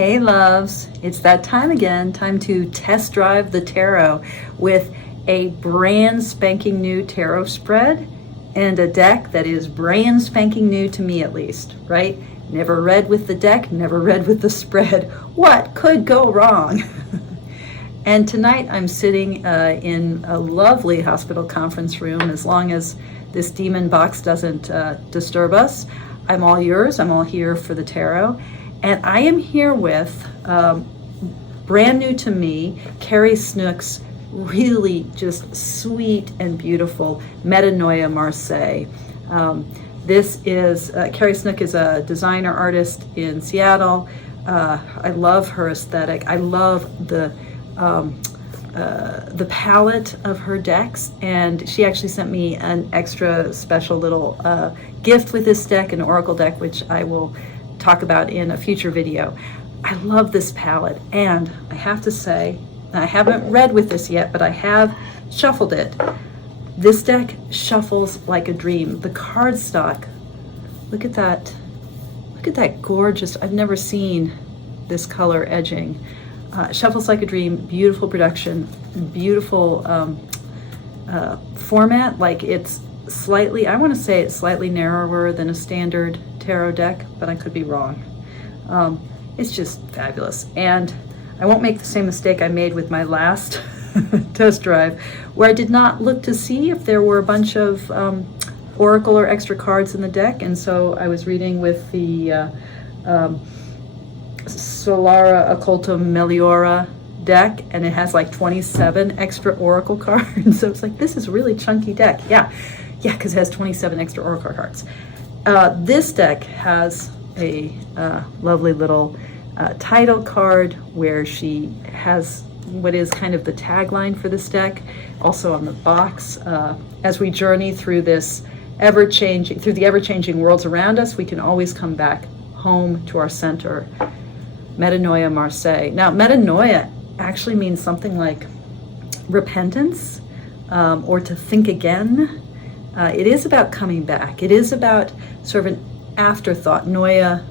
Hey loves, it's that time again, time to test drive the tarot with a brand spanking new tarot spread and a deck that is brand spanking new to me at least, right? Never read with the deck, never read with the spread. What could go wrong? And tonight I'm sitting in a lovely hospital conference room. As long as this demon box doesn't disturb us, I'm all yours, I'm all here for the tarot. And I am here with, brand new to me, Carrie Snook's really just sweet and beautiful Metanoia Marseille. This is, Carrie Snook is a designer artist in Seattle. I love her aesthetic. I love the palette of her decks, and she actually sent me an extra special little gift with this deck, an oracle deck, which I will talk about in a future video. I love this palette, and I have to say, I haven't read with this yet, but I have shuffled it. This deck shuffles like a dream. The cardstock, look at that gorgeous, I've never seen this color edging. Shuffles like a dream, beautiful production, beautiful format. Like it's slightly, I want to say it's slightly narrower than a standard tarot deck, but I could be wrong. It's just fabulous. And I won't make the same mistake I made with my last test drive, where I did not look to see if there were a bunch of oracle or extra cards in the deck. And so I was reading with the Solara Occultum Meliora deck, and it has like 27 extra oracle cards. So it's like, this is a really chunky deck. Yeah, because it has 27 extra oracle cards. This deck has a lovely little title card where she has what is kind of the tagline for this deck. Also on the box, as we journey through this through the ever-changing worlds around us, we can always come back home to our center. Metanoia Marseille. Now, metanoia actually means something like repentance, or to think again. It is about coming back. It is about sort of an afterthought. Noia,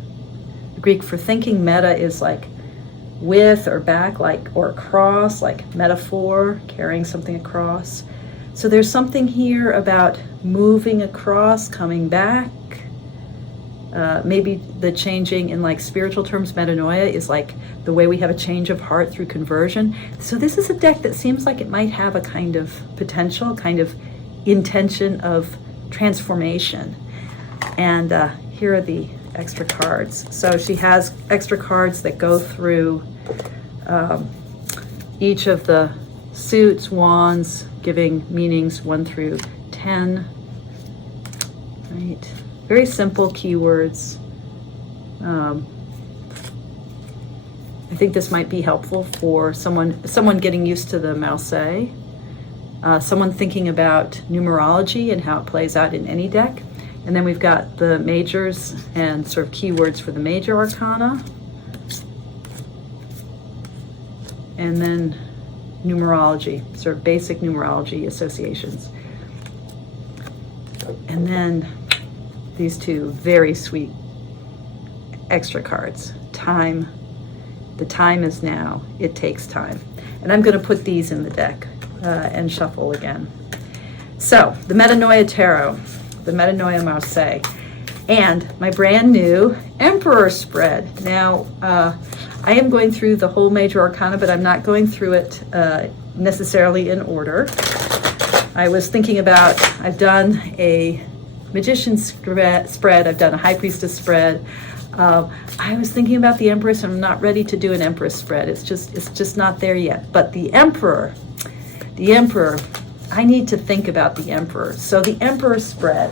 Greek for thinking. Meta is like with or back, like, or across, like metaphor, carrying something across. So there's something here about moving across, coming back. Maybe the changing in like spiritual terms, metanoia is like the way we have a change of heart through conversion. So this is a deck that seems like it might have a kind of potential, kind of intention of transformation. And here are the extra cards. So she has extra cards that go through each of the suits, wands, giving meanings 1 through 10. Right. Very simple keywords. I think this might be helpful for someone getting used to the Marseille, someone thinking about numerology and how it plays out in any deck. And then we've got the majors and sort of keywords for the major arcana. And then numerology, sort of basic numerology associations. And then these two very sweet extra cards. Time. The time is now. It takes time. And I'm going to put these in the deck and shuffle again. So, the Metanoia Tarot, the Metanoia Marseille, and my brand new Emperor spread. Now, I am going through the whole major arcana, but I'm not going through it necessarily in order. I was thinking about, I've done a Magician spread, I've done a High Priestess spread. I was thinking about the Empress, and I'm not ready to do an Empress spread. It's just not there yet. But the Emperor, I need to think about the Emperor. So the Emperor spread,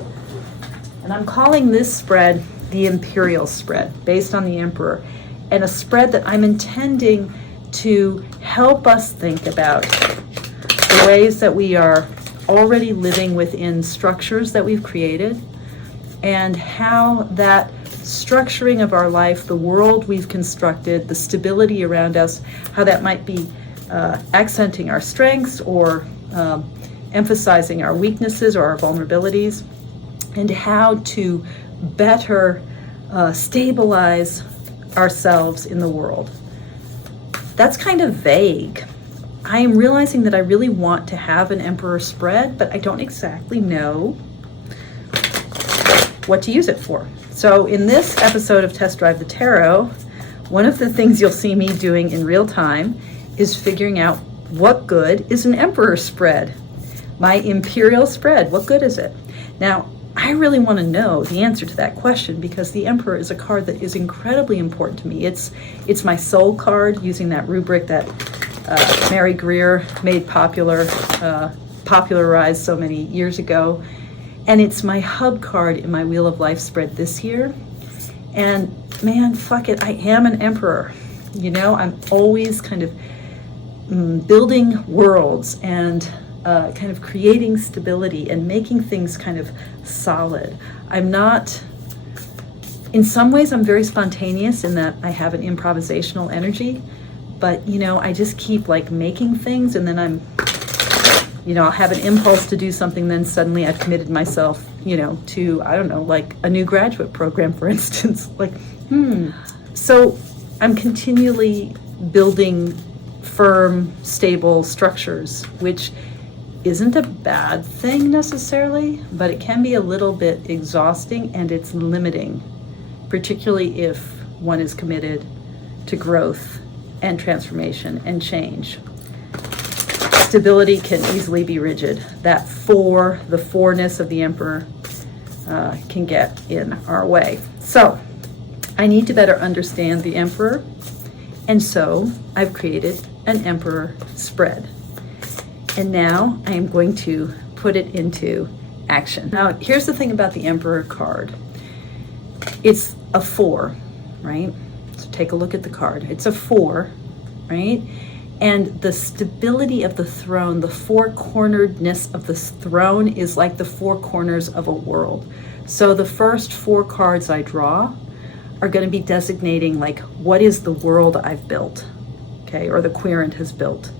and I'm calling this spread the Imperial spread, based on the Emperor, and a spread that I'm intending to help us think about the ways that we are already living within structures that we've created, and how that structuring of our life, the world we've constructed, the stability around us, how that might be accenting our strengths or emphasizing our weaknesses or our vulnerabilities, and how to better stabilize ourselves in the world. That's kind of vague. I am realizing that I really want to have an emperor spread, but I don't exactly know what to use it for. So in this episode of Test Drive the Tarot, one of the things you'll see me doing in real time is figuring out what good is an emperor spread. My imperial spread, what good is it? Now, I really want to know the answer to that question because the Emperor is a card that is incredibly important to me. It's my soul card, using that rubric that Mary Greer made popularized so many years ago. And it's my hub card in my Wheel of Life spread this year. And man, fuck it, I am an Emperor. You know, I'm always kind of building worlds and kind of creating stability and making things kind of solid. I'm not, in some ways I'm very spontaneous in that I have an improvisational energy, but you know, I just keep like making things, and then I'll have an impulse to do something, then suddenly I've committed myself, to, I don't know, like a new graduate program, for instance, So I'm continually building firm, stable structures, which isn't a bad thing necessarily, but it can be a little bit exhausting and it's limiting, particularly if one is committed to growth and transformation and change. Stability can easily be rigid. The fourness of the Emperor can get in our way. So I need to better understand the Emperor, and so I've created an Emperor spread. And now I am going to put it into action. Now, here's the thing about the Emperor card. It's a 4, right? So take a look at the card. It's a 4, right? And the stability of the throne, the four-corneredness of the throne is like the four corners of a world. So the first 4 cards I draw are going to be designating like what is the world I've built, okay, or the querent has built.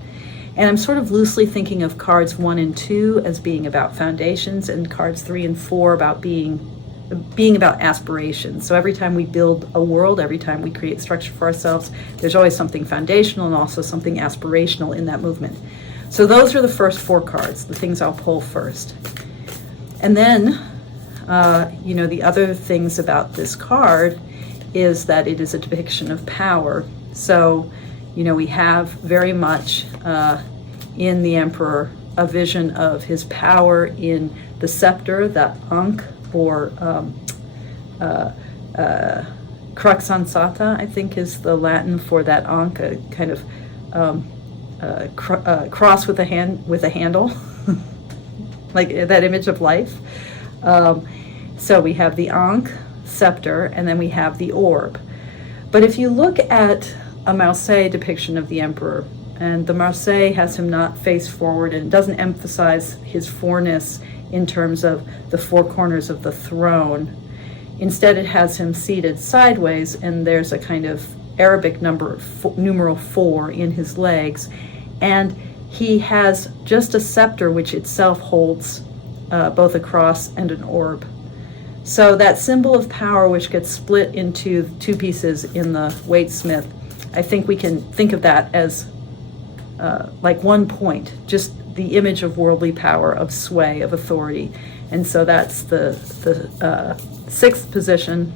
And I'm sort of loosely thinking of cards 1 and 2 as being about foundations, and cards 3 and 4 about being about aspirations. So every time we build a world, every time we create structure for ourselves, there's always something foundational and also something aspirational in that movement. So those are the first 4 cards, the things I'll pull first. And then, the other things about this card is that it is a depiction of power. So, we have very much in the Emperor a vision of his power in the scepter, the Ankh, or crux ansata, I think is the Latin for that Ankh, a kind of cross with a handle, like that image of life. So we have the Ankh scepter, and then we have the orb. But if you look at a Marseille depiction of the Emperor, and the Marseille has him not face forward, and it doesn't emphasize his fourness in terms of the 4 corners of the throne. Instead, it has him seated sideways, and there's a kind of Arabic numeral 4 in his legs, and he has just a scepter which itself holds both a cross and an orb. So that symbol of power, which gets split into 2 pieces in the Waite-Smith, I think we can think of that as like one point, just the image of worldly power, of sway, of authority. And so that's the 6th position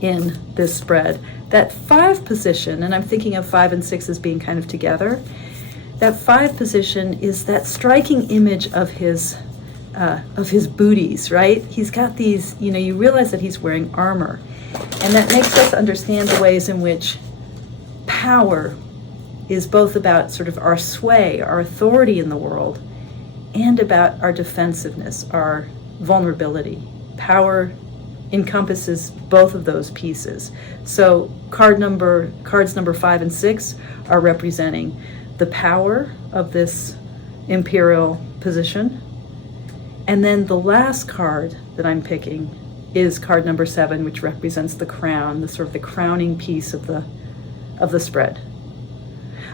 in this spread. That 5 position, and I'm thinking of 5 and 6 as being kind of together, that 5 position is that striking image of his booties, right? He's got these, you realize that he's wearing armor. And that makes us understand the ways in which power is both about sort of our sway, our authority in the world, and about our defensiveness, our vulnerability. Power encompasses both of those pieces. So cards number 5 and 6 are representing the power of this imperial position. And then the last card that I'm picking is card number 7, which represents the crown, the sort of the crowning piece of the spread.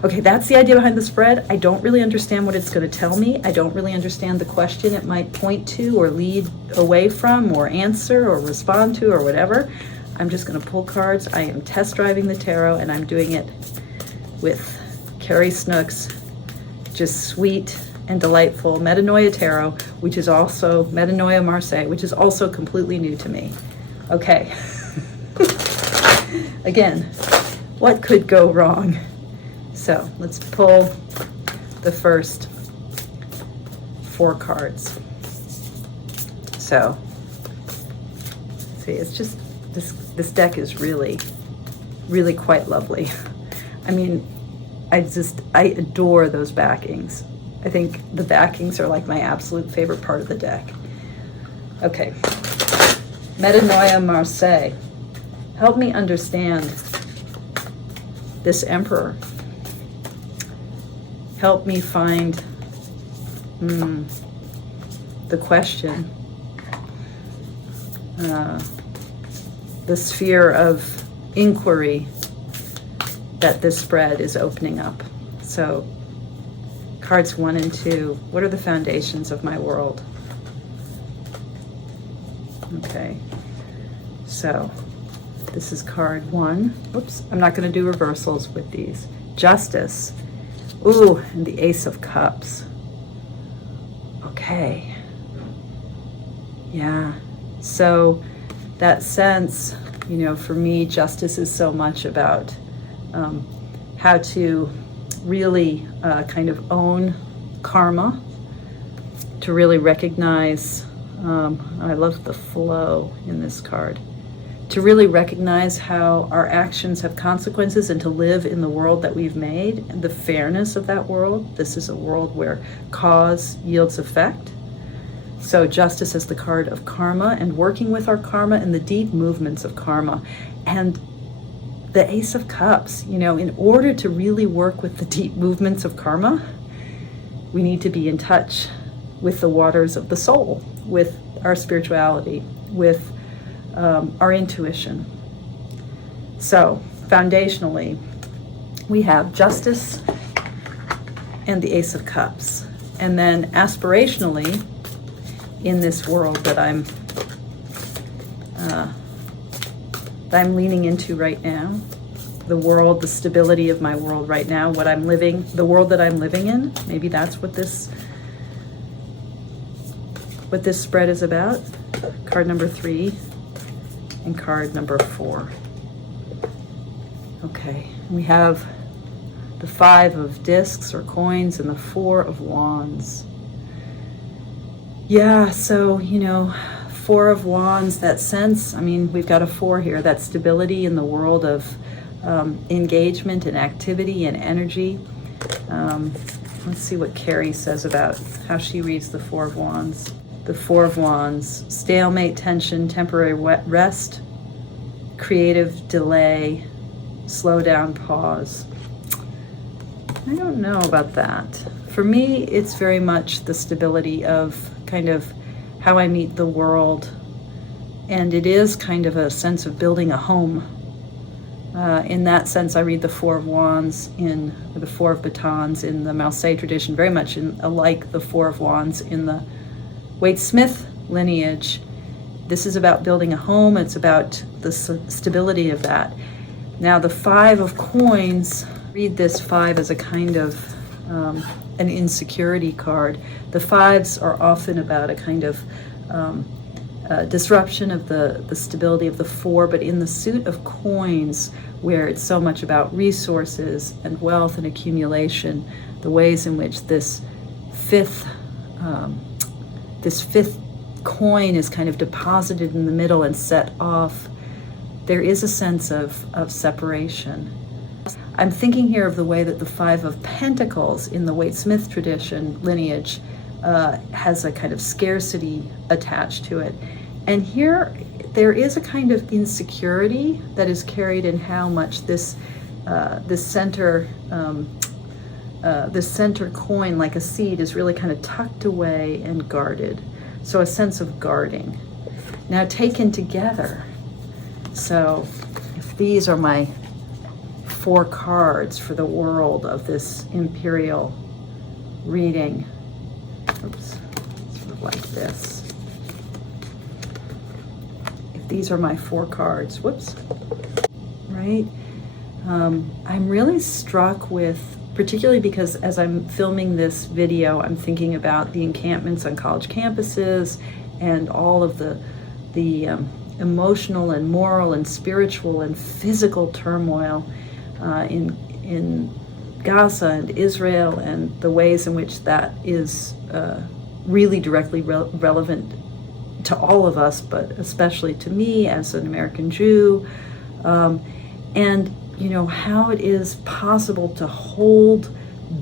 Okay, that's the idea behind the spread. I don't really understand what it's going to tell me. I don't really understand the question it might point to or lead away from or answer or respond to or whatever. I'm just going to pull cards. I am test driving the tarot, and I'm doing it with Carrie Snook's just sweet and delightful Metanoia tarot, which is also Metanoia Marseille, which is also completely new to me. Okay. Again, what could go wrong? So let's pull the first 4 cards. So, see, it's just, this deck is really, really quite lovely. I mean, I adore those backings. I think the backings are like my absolute favorite part of the deck. Okay, Metanoia Marseille. Help me understand this Emperor. Help me find the question, the sphere of inquiry that this spread is opening up. So cards 1 and 2, what are the foundations of my world? Okay, so this is card 1. Oops, I'm not going to do reversals with these. Justice. Ooh, and the Ace of Cups. Okay. Yeah. So that sense, you know, for me, justice is so much about how to really kind of own karma, to really recognize, I love the flow in this card, to really recognize how our actions have consequences and to live in the world that we've made and the fairness of that world. This is a world where cause yields effect. So justice is the card of karma and working with our karma and the deep movements of karma. And the Ace of Cups, you know, in order to really work with the deep movements of karma, we need to be in touch with the waters of the soul, with our spirituality, with our intuition. So foundationally, we have justice and the Ace of Cups. And then aspirationally, in this world that I'm leaning into right now, the world, the stability of my world right now, what I'm living, the world that I'm living in, maybe that's what this spread is about. Card number 3 and card number 4. Okay, we have the 5 of discs or coins and the 4 of wands. Yeah, so, you know, 4 of wands, that sense, I mean, we've got a 4 here, that stability in the world of engagement and activity and energy. Let's see what Carrie says about how she reads the 4 of wands. The 4 of wands, stalemate, tension, temporary rest, creative delay, slow down, pause. I don't know about that. For me, it's very much the stability of kind of how I meet the world, and it is kind of a sense of building a home. In that sense, I read the 4 of wands or the 4 of batons in the Marseille tradition, very much alike the 4 of wands in the Waite-Smith lineage. This is about building a home. It's about the stability of that. Now, the 5 of coins, read this 5 as a kind of an insecurity card. The 5s are often about a kind of disruption of the stability of the 4, but in the suit of coins, where it's so much about resources and wealth and accumulation, the ways in which this fifth coin is kind of deposited in the middle and set off, there is a sense of separation. I'm thinking here of the way that the 5 of Pentacles in the Waite-Smith tradition lineage has a kind of scarcity attached to it. And here there is a kind of insecurity that is carried in how much this center coin, like a seed, is really kind of tucked away and guarded. So a sense of guarding. Now taken together, so if these are my 4 cards for the world of this imperial reading, oops, sort of like this. If These are my 4 cards. Whoops. Right? I'm really struck with, particularly because as I'm filming this video, I'm thinking about the encampments on college campuses and all of the emotional and moral and spiritual and physical turmoil in Gaza and Israel, and the ways in which that is really directly relevant to all of us, but especially to me as an American Jew, and how it is possible to hold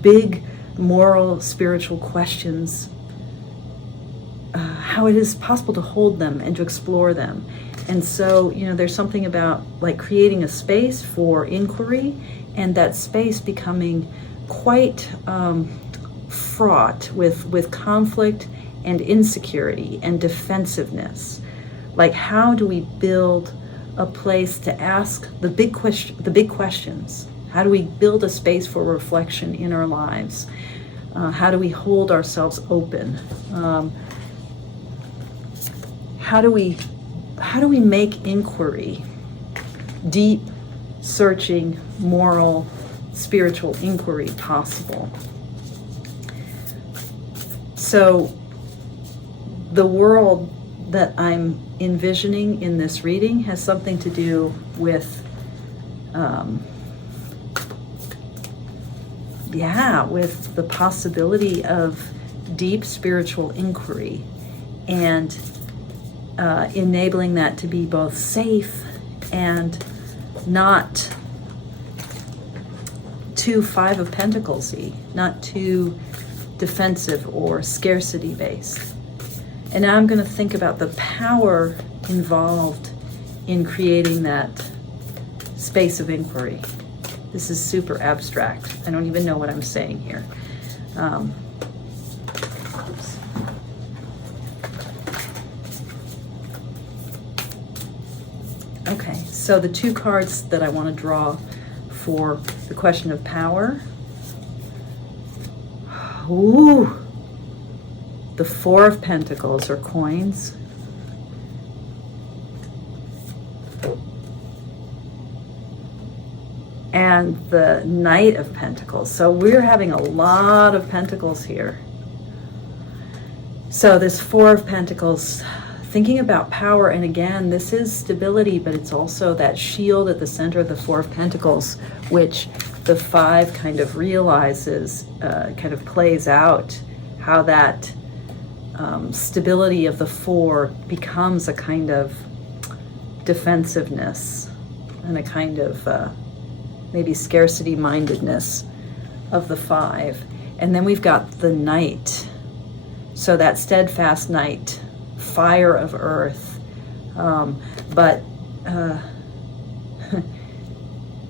big moral, spiritual questions, how it is possible to hold them and to explore them. And so, there's something about like creating a space for inquiry, and that space becoming quite fraught with conflict and insecurity and defensiveness. Like, how do we build a place to ask the big questions? How do we build a space for reflection in our lives? How do we hold ourselves open? How do we make inquiry, deep, searching, moral, spiritual inquiry possible? So the world that I'm envisioning in this reading has something to do with with the possibility of deep spiritual inquiry, and enabling that to be both safe and not too 5 of Pentacles-y, not too defensive or scarcity based. And now I'm going to think about the power involved in creating that space of inquiry. This is super abstract. I don't even know what I'm saying here. Oops. Okay, so the 2 cards that I want to draw for the question of power. Ooh. The 4 of Pentacles, or coins. And the Knight of Pentacles. So we're having a lot of Pentacles here. So this 4 of Pentacles, thinking about power, and again, this is stability, but it's also that shield at the center of the 4 of Pentacles, which the 5 kind of realizes, kind of plays out, how that stability of the 4 becomes a kind of defensiveness and a kind of maybe scarcity mindedness of the 5. And then we've got the Knight. So that steadfast Knight, fire of earth.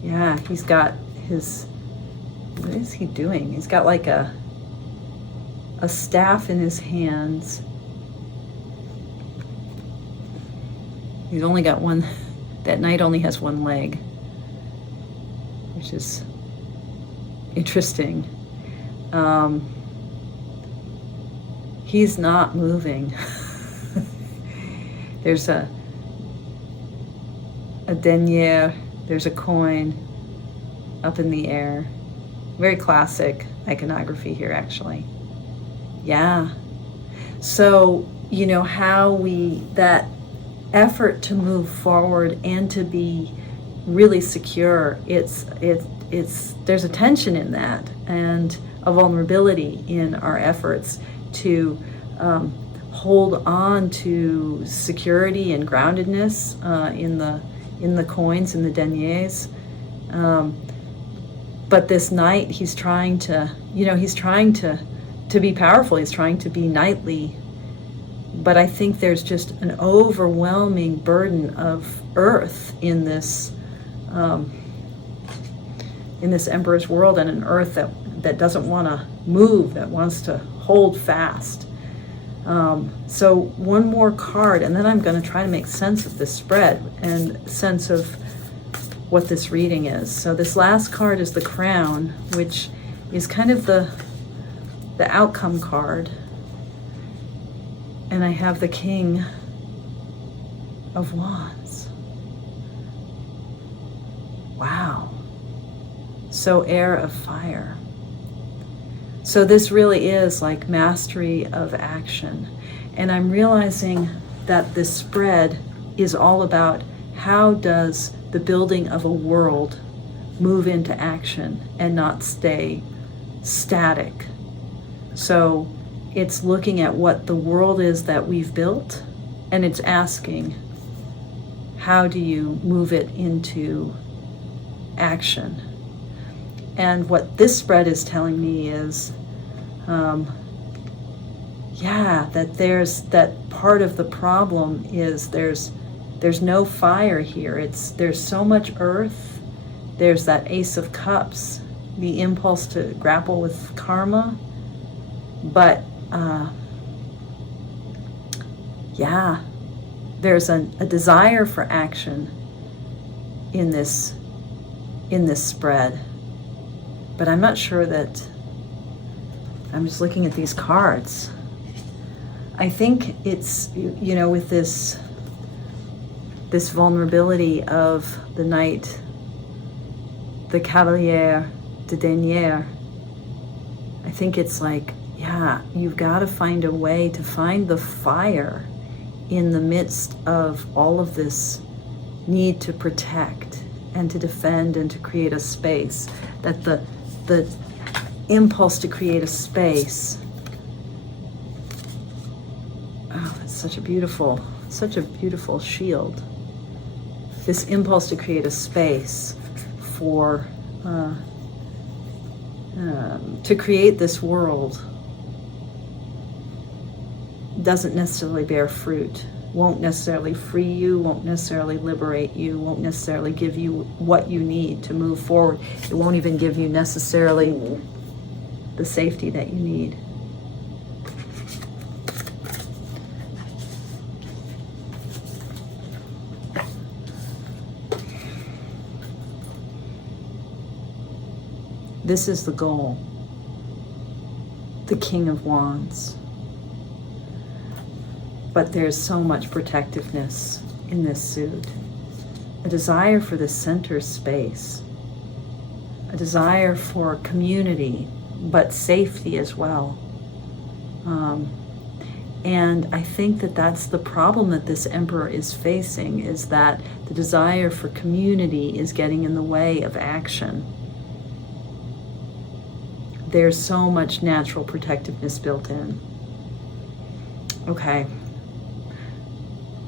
Yeah, he's got his, what is he doing? He's got like a staff in his hands. He's only got one, that Knight only has 1 leg, which is interesting. He's not moving. There's a denier, there's a coin up in the air. Very classic iconography here, actually. Yeah. So, how that effort to move forward and to be really secure, there's a tension in that, and a vulnerability in our efforts to hold on to security and groundedness in the coins, in the deniers. But this Knight, he's trying to be powerful. He's trying to be knightly. But I think there's just an overwhelming burden of earth in this Emperor's world, and an earth that doesn't want to move, that wants to hold fast. So one more card, and then I'm going to try to make sense of this spread and sense of what this reading is. So this last card is the Crown, which is kind of the outcome card. And I have the King. of Wands. Wow. So air of fire. So this really is like mastery of action. And I'm realizing that this spread is all about how does the building of a world move into action and not stay static. So it's looking at what the world is that we've built, and it's asking, how do you move it into action? And what this spread is telling me is, that part of the problem is there's no fire here. There's so much earth. There's that Ace of Cups, the impulse to grapple with karma. But there's a desire for action in this spread. But I'm not sure that, I'm just looking at these cards. I think it's, with this vulnerability of the Knight, the Cavalier de Denier. I think it's like, you've got to find a way to find the fire in the midst of all of this need to protect and to defend and to create a space. That the impulse to create a space. Oh, that's such a beautiful shield. This impulse to create a space for to create this world doesn't necessarily bear fruit, won't necessarily free you, won't necessarily liberate you, won't necessarily give you what you need to move forward. It won't even give you necessarily the safety that you need. This is the goal, the King of Wands. But there's so much protectiveness in this suit. A desire for the center space. A desire for community, but safety as well. And I think that that's the problem that this Emperor is facing, is that the desire for community is getting in the way of action. There's so much natural protectiveness built in. Okay.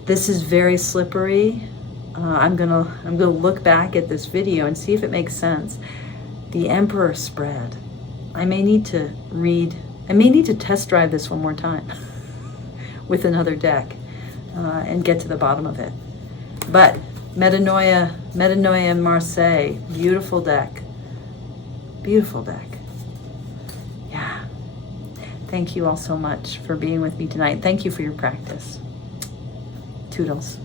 This is very slippery. I'm gonna look back at this video and see if it makes sense. The Emperor spread. I may need to test drive this one more time with another deck and get to the bottom of it. But Metanoia in Marseille, beautiful deck. Beautiful deck. Yeah. Thank you all so much for being with me tonight. Thank you for your practice. Toodles.